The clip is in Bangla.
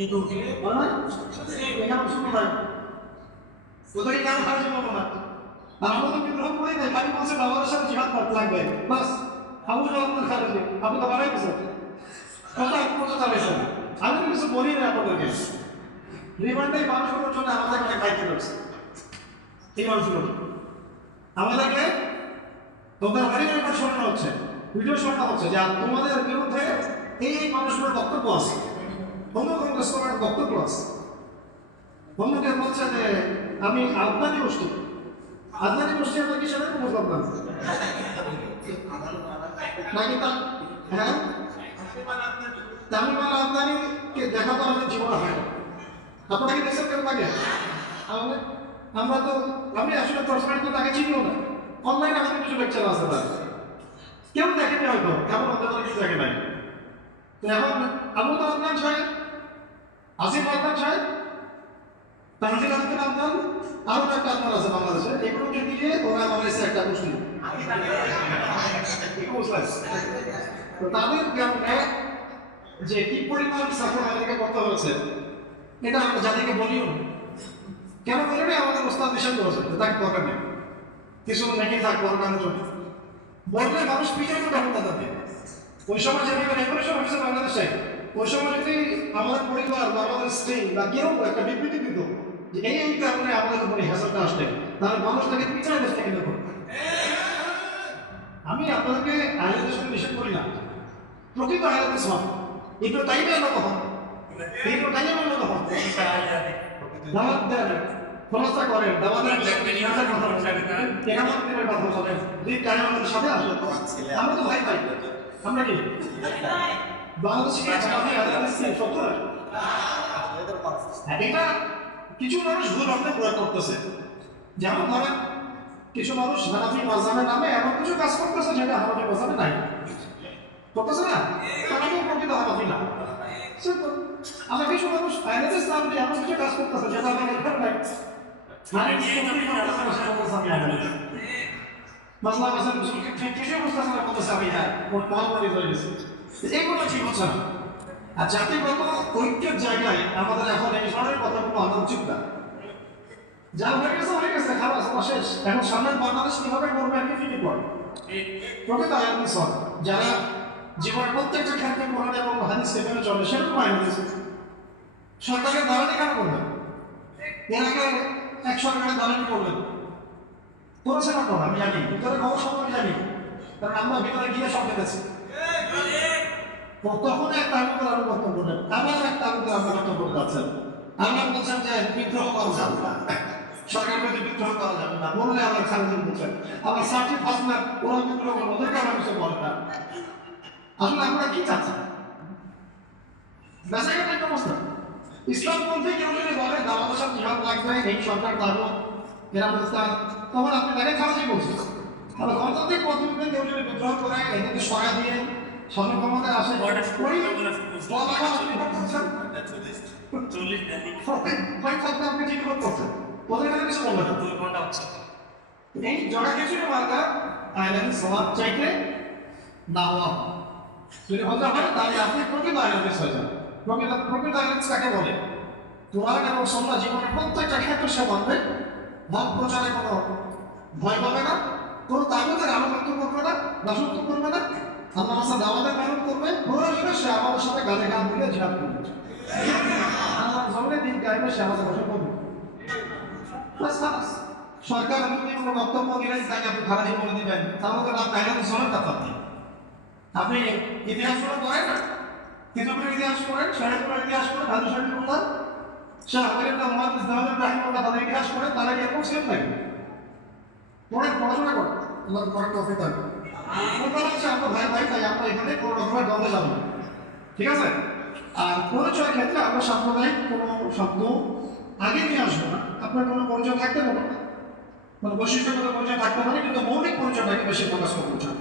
কিন্তু এখানে শুরু হয় ওদের কেন খারাপ বলবো না আর আমাদের বিদ্রোহ করে নাই খালি বলছে বাবার সাথে জিহাদ করতে লাগবে বাস আবু জওয়ান খারাপ আপনি তো বাড়াই গেছেন কথা চালাইছেন আমি তো কিছু বলি না আপনাদেরকে রিমান্ডে মানুষগুলোর জন্য আমাদেরকে অনেক দায়িত্ব রয়েছে এই মানুষগুলো আমাদেরকে তোমরা বাড়ির একটা শোনানো হচ্ছে ভিডিও শোনানো হচ্ছে যে তোমাদের বিরুদ্ধে এই মানুষগুলোর বক্তব্য আছে অন্য কংগ্রেসের বক্তব্য আছে অন্যকে বলছে যে আমি আদনানি গোষ্ঠী আদনানি গোষ্ঠী আমরা কি সেটা বুঝলাম না নাকি তা হ্যাঁ তামিমাল আদনানিকে দেখা তো আমাদের জীবনে হয় না আপনারা কি দেখছেন কেন লাগে আমরা তো আমি আসলে পার্সোনালি তো তাকে চিনিও না অনলাইনে আমাদের কিছু লেকচার আছে তার কেউ দেখেনি হয়তো কেমন অন্তত কিছু দেখে নাই তো এখন আবু তো আদনান সাহেব আসিফ আদনান সাহেব তানজিল আহমেদ আদনান আরো একটা আদনান আছে বাংলাদেশে এগুলোকে দিয়ে ওরা বাংলাদেশে একটা মুসলিম তো তাদের কারণে যে কি পরিমাণ সাপোর্ট আমাদেরকে করতে হয়েছে এটা আমরা জাতিকে বলিও কেন বলি না আমাদের ওস্তাদ নিষেধ করেছে তাকে দরকার নেই কিছু নাকি থাকবো কারণের জন্য বললে মানুষ পিছনে তখন তাদের ওই সময় যদি রেগুলেশন হয়েছে বাংলাদেশে ওই সময় যদি আমাদের পরিবার বা আমাদের স্ত্রী বা কেউ একটা বিবৃতি দিত যে এই কারণে আমাদের উপরে হেসারটা আসলে তাহলে মানুষ তাকে পিছনে দেশ থেকে দেখো আমি আপনাদেরকে আইনের সঙ্গে নিষেধ করি না প্রকৃত আইনের সব একটু তাই না তখন একটু তাই না তখন দাওয়াত দেন খোলাসা করেন দাওয়াতের কথা বলেন কেরামত দিনের কথা বলেন দিন কায়নাতের সাথে আসলে আমরা তো ভাই ভাই আমরা কি বাংলাদেশে এটা কিছু মানুষ ভুল অর্থে প্রয়োগ করতেছে যেমন ধরেন কিছু মানুষ হানাফি মাযহাবের নামে এমন কিছু কাজ করতেছে যেটা হানাফি মাযহাবে নাই করতেছে না তারা তো প্রকৃত হানাফি না আমরা কিছু মানুষ আইনাতে ইসলাম দিয়ে এমন কিছু কাজ করতেছে যেটা আমাদের এখানে নাই মাসলা মাসলা মুসলিমকে ঠিক কিছু বুঝতেছে না করতেছে আমি হ্যাঁ ওর মহামারী হয়ে গেছে এইগুলো ঠিক হচ্ছে না আর জাতিগত ঐক্যের জায়গায় আমাদের এখন এই ধরনের কথাগুলো আনা উচিত না যা হয়ে গেছে খারাপ শেষ এখন সামনের বাংলাদেশ কিভাবে করবে আর কি ফিরে পড়ে প্রকৃত আয়াত সব যারা জীবনের প্রত্যেকটা ক্ষেত্রে কোরআন এবং হাদিসকে মেনে চলে সেরকম আইন হয়েছে সরকারের দালালি কেন করবেন এর আগে এক সরকারের দালালি করবেন করেছে না আমি জানি ভিতরে খবর সব আমি জানি কারণ আমরা ভিতরে গিয়ে সব দেখেছি তখন একটা আগুন আরো বক্তব্য করলেন আবার একটা আগুন আরো বক্তব্য করতেছেন আমরা বলছেন যে বিদ্রোহ করা যাবে না সরকার প্রতি বিদ্রোহ করা যাবে না বললে আমরা খালেদ বলছেন আবার সার্টি ফাসনা ওরা বিদ্রোহ করবো ওদের কারণে কিছু বলে না আসলে আমরা কি চাচ্ছি বেঁচে গেলে একটা অবস্থা ইসলামপন্থী কেউ যদি বলে দাওয়াতের সাথে জিহাদ লাগবে এই সরকার তারও এরা বুঝতাম তখন আপনি তাকে খারাপই বলছেন তাহলে গণতান্ত্রিক পদ্ধতিতে কেউ যদি বিদ্রোহ করে এদেরকে সরা দিয়ে সরকার ক্ষমতায় আসে আপনি ঠিক করছেন ওদের কাছে কিছু বলবেন এই জগা কিছু মার্কা আইনের সমাজ চাইতে না হওয়া যদি বলতে হয় তাহলে আপনি প্রকৃত আইনের হয়ে যান প্রকৃত আইন কাকে বলে কোরআন এবং সুন্নাহ জীবনের প্রত্যেকটা ক্ষেত্রে সে মানবে হক প্রচারে কোনো ভয় পাবে না কোনো তাগুতের আনুগত্য করবে না দাসত্ব করবে না আল্লাহ রাসূল দাওয়াতের পালন করবে প্রয়োজনে সে আমাদের সাথে গালে গাল মিলে জিহাদ করবে আল্লাহ জমিনে দিন কায়েমে সে আমাদের বসে করবে সরকার যদি কোনো বক্তব্য দিলেন তাকে আপনি খারাপই বলে দিবেন তাহলে তো আপনি আইনের সনদ কথা আপনি ইতিহাস পড়েন না তিতুমিরের ইতিহাস পড়েন শরীয়তের ইতিহাস পড়েন হাদিস শরীফ পড়েন শাহ আবদুল্লাহ মুহাম্মদ ইসলামের রাহিমাহুল্লাহ তাদের ইতিহাস পড়েন তারা কি এরকম ছিলেন নাকি পড়াশোনা করেন আল্লাহ করেন তৌফিক দান বলতে হচ্ছে আমরা ভাই ভাই তাই আমরা এখানে কোনো রকমের দ্বন্দ্বে যাব ঠিক আছে আর পরিচয়ের ক্ষেত্রে আমরা সাম্প্রদায়িক কোনো শব্দ আগে নিয়ে আসবো না আপনার কোনো পরিচয় থাকতে পারে না মানে বৈশিষ্ট্যগত পরিচয় থাকতে পারে কিন্তু মৌলিক পরিচয়টাকে বেশি প্রকাশ করতে চান